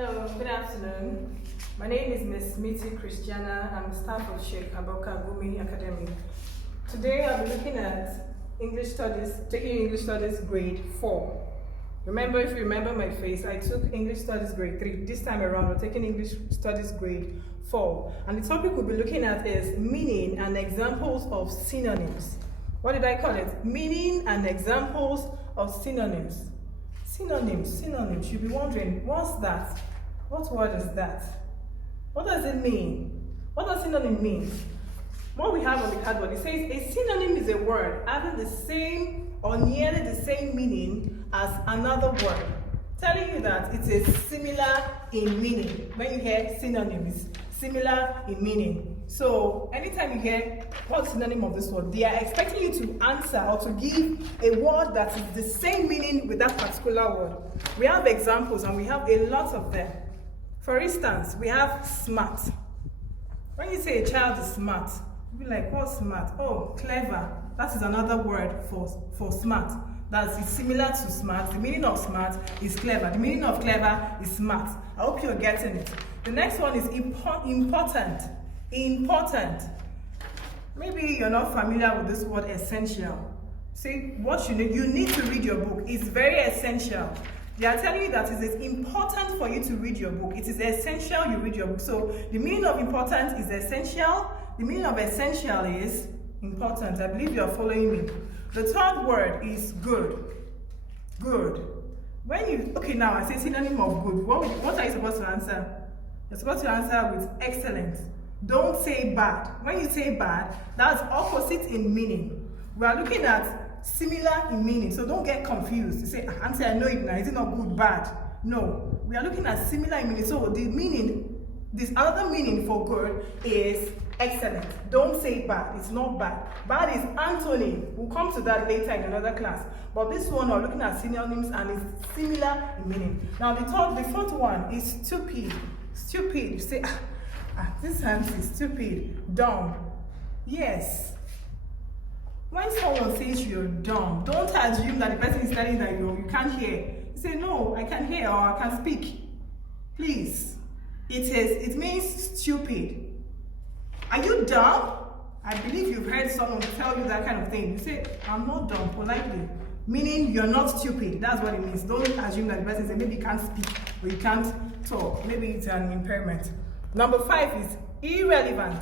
Hello, good afternoon. My name is Miss Miti Christiana. I'm staff of Sheikh Aboka Gumi Academy. Today I'll be looking at English Studies, taking English Studies grade 4. Remember, if you remember my face, I took English Studies grade 3. This time around, we're taking English Studies grade 4. And the topic we'll be looking at is meaning and examples of synonyms. What did I call it? Meaning and examples of synonyms. Synonyms. You'll be wondering, what's that? What word is that? What does it mean? What does synonym mean? What we have on the cardboard, it says a synonym is a word having the same or nearly the same meaning as another word, telling you that it is similar in meaning. When you hear synonyms, similar in meaning. So anytime you hear what's the synonym of this word, they are expecting you to answer or to give a word that is the same meaning with that particular word. We have examples and we have a lot of them. For instance, we have smart. When you say a child is smart, you'll be like, what's smart? Oh, clever. That is another word for smart. That's similar to smart. The meaning of smart is clever. The meaning of clever is smart. I hope you're getting it. The next one is important. Important. Maybe you're not familiar with this word essential. See, what you need to read your book. It's very essential. They are telling you that it is important for you to read your book. It is essential you read your book. So the meaning of important is essential. The meaning of essential is important. I believe you are following me. The third word is good. Good. Now I say synonym of good. What are you supposed to answer? You're supposed to answer with excellent. Don't say bad. When you say bad, that's opposite in meaning. We are looking at similar in meaning, so don't get confused. You say, Auntie, I know it now. Is it not good, bad? No. We are looking at similar in meaning. So the meaning, this other meaning for good is excellent. Don't say bad. It's not bad. Bad is antony. We'll come to that later in another class. But this one, we're looking at synonyms and it's similar in meaning. Now the fourth one is stupid. Stupid. You say, this answer is stupid. Dumb. Yes. When someone says you're dumb, don't assume that the person is telling that you can't hear. You say, no, I can hear or I can speak. Please. It means stupid. Are you dumb? I believe you've heard someone tell you that kind of thing. You say, I'm not dumb, politely. Meaning you're not stupid. That's what it means. Don't assume that the person says maybe you can't speak or you can't talk. Maybe it's an impairment. Number 5 is irrelevant.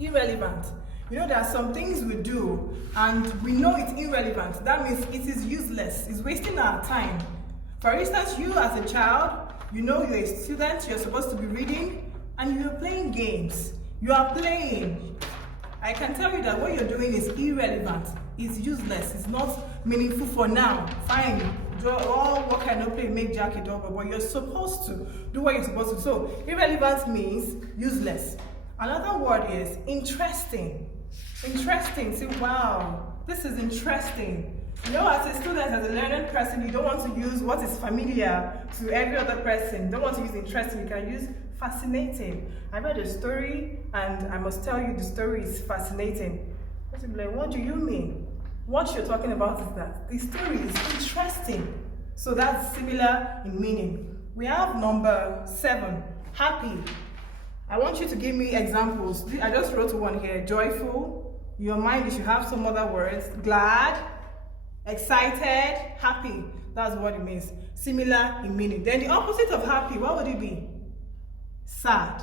Irrelevant. You know, there are some things we do and we know it's irrelevant. That means it is useless. It's wasting our time. For instance, you as a child, you know you're a student, you're supposed to be reading, and you're playing games. You are playing. I can tell you that what you're doing is irrelevant. It's useless. It's not meaningful for now. Fine. What kind of play make Jack a dog, but you're supposed to do what you're supposed to. So irrelevant means useless. Another word is interesting. Interesting. Say, wow, this is interesting. You know, as a student, as a learning person, you don't want to use what is familiar to every other person. You don't want to use interesting. You can use fascinating. I read a story and I must tell you the story is fascinating. Like, what do you mean? What you're talking about is that the story is interesting. So that's similar in meaning. We have number 7, happy. I want you to give me examples. I just wrote one here. Joyful. In your mind, you should have some other words. Glad, excited, happy. That's what it means. Similar in meaning. Then the opposite of happy, what would it be? Sad.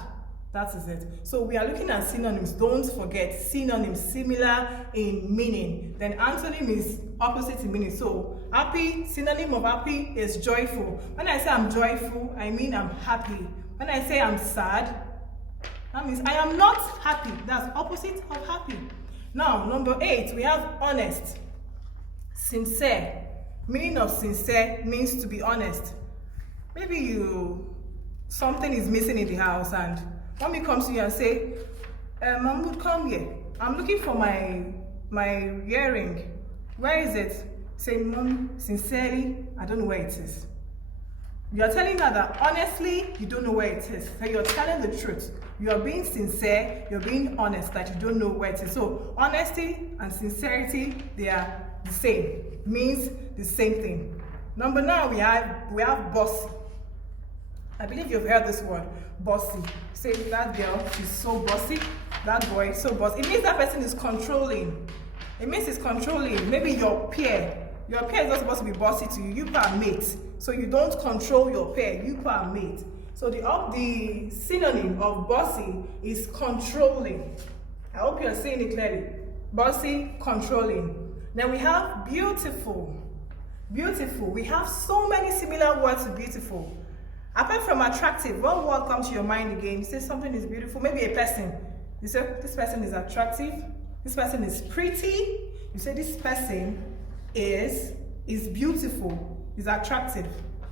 That is it. So we are looking at synonyms. Don't forget synonyms, similar in meaning. Then antonym is opposite in meaning. So happy, synonym of happy is joyful. When I say I'm joyful, I mean I'm happy. When I say I'm sad, that means I am not happy. That's opposite of happy. Now, number 8, we have honest. Sincere. Meaning of sincere means to be honest. Maybe something is missing in the house and mommy comes to you and say, Mahmoud, come here. I'm looking for my earring. Where is it? Say, Mom, sincerely, I don't know where it is. You're telling her that honestly, you don't know where it is. So you're telling the truth. You're being sincere, you're being honest that you don't know where it is. So honesty and sincerity, they are the same. Means the same thing. Number 9, we have bossy. I believe you've heard this word, bossy. Say that girl is so bossy, that boy is so bossy. It means that person is controlling. It means it's controlling. Maybe your peer. Your peer is not supposed to be bossy to you. You are mate. So you don't control your peer. You are mate. So the synonym of bossy is controlling. I hope you're seeing it clearly. Bossy, controlling. Then we have beautiful. Beautiful. We have so many similar words to beautiful. Apart from attractive, what word comes to your mind again? You say something is beautiful. Maybe a person. You say this person is attractive. This person is pretty. You say this person is beautiful, is attractive.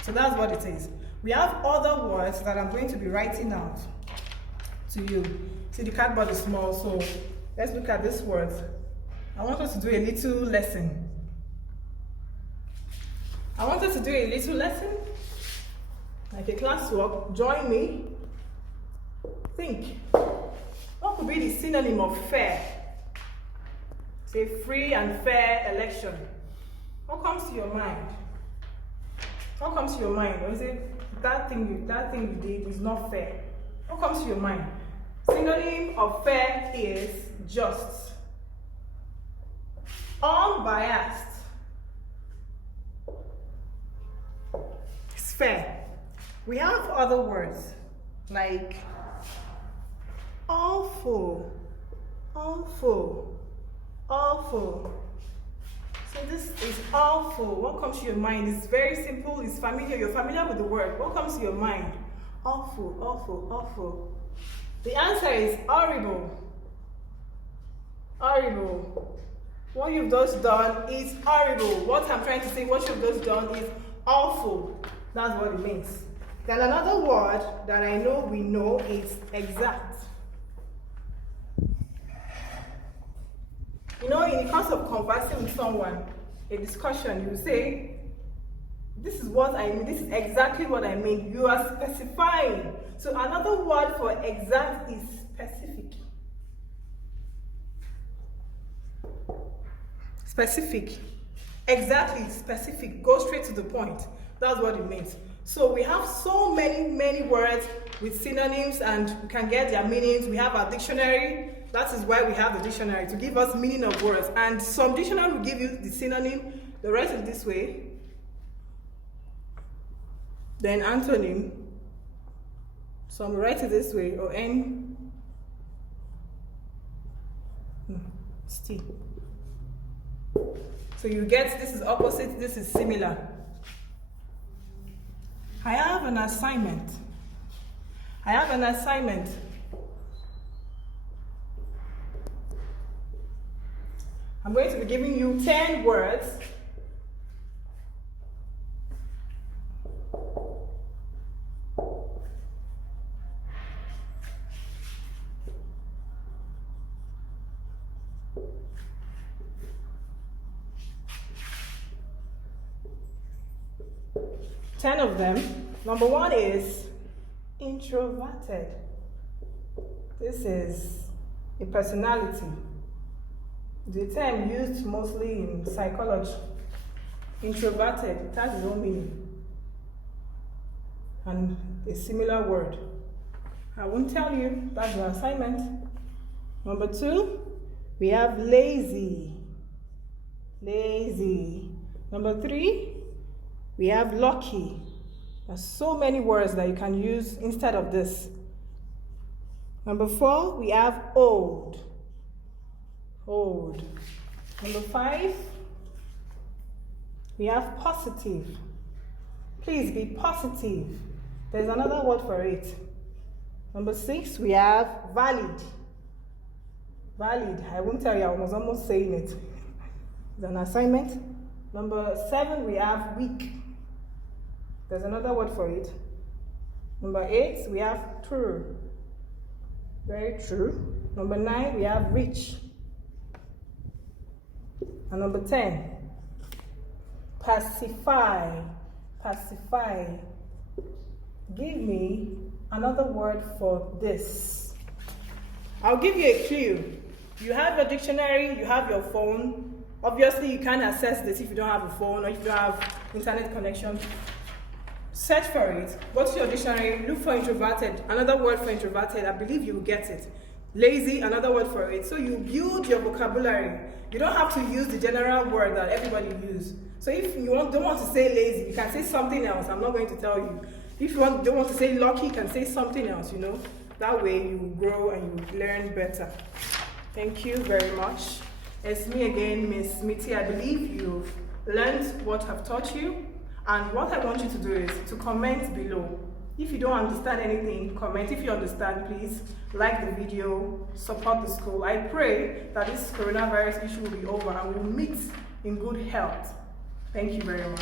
So that's what it is. We have other words that I'm going to be writing out to you. See, the cardboard is small, so let's look at these words. I want us to do a little lesson. Like a classwork. Join me. Think. What could be the synonym of fair? Say free and fair election. What comes to your mind? What comes to your mind? When you say that thing you did is not fair. What comes to your mind? Synonym of fair is just. Unbiased. It's fair. We have other words like awful, awful, awful. So this is awful. What comes to your mind? It's very simple, it's familiar. You're familiar with the word. What comes to your mind? Awful, awful, awful. The answer is horrible. Horrible. What you've just done is horrible. What I'm trying to say, what you've just done is awful. That's what it means. Then another word that I know we know is exact. You know, in the course of conversing with someone, a discussion, you say, this is what I mean, this is exactly what I mean. You are specifying. So another word for exact is specific. Specific. Exactly, specific. Go straight to the point. That's what it means. So we have so many words with synonyms, and we can get their meanings. We have our dictionary. That is why we have the dictionary, to give us meaning of words. And some dictionary will give you the synonym. The rest is this way. Then antonym. Some will write it this way, or N. Still. So you get this is opposite, this is similar. I have an assignment. I'm going to be giving you 10 words. Ten of them. Number one is introverted. This is a personality. The term used mostly in psychology. Introverted, it has its own meaning. And a similar word. I won't tell you, that's your assignment. Number two, we have lazy. Lazy. Number three, we have lucky. There's so many words that you can use instead of this. Number four, we have old. Old. Number five, we have positive. Please be positive. There's another word for it. Number six, we have valid. Valid. I won't tell you, I was almost saying it. It's an assignment. Number seven, we have weak. There's another word for it. Number eight, we have true. Very true. Number nine, we have rich. And number 10, pacify. Pacify. Give me another word for this. I'll give you a clue. You have your dictionary, you have your phone. Obviously, you can't access this if you don't have a phone or if you don't have internet connection. Search for it, go to your dictionary, look for introverted, another word for introverted, I believe you will get it. Lazy, another word for it. So you build your vocabulary. You don't have to use the general word that everybody uses. So if you don't want to say lazy, you can say something else. I'm not going to tell you. If you don't want to say lucky, you can say something else, you know. That way you will grow and you will learn better. Thank you very much. It's me again, Miss Mitty. I believe you've learned what I've taught you. And what I want you to do is to comment below. If you don't understand anything, comment. If you understand, please like the video, support the school. I pray that this coronavirus issue will be over and we'll meet in good health. Thank you very much.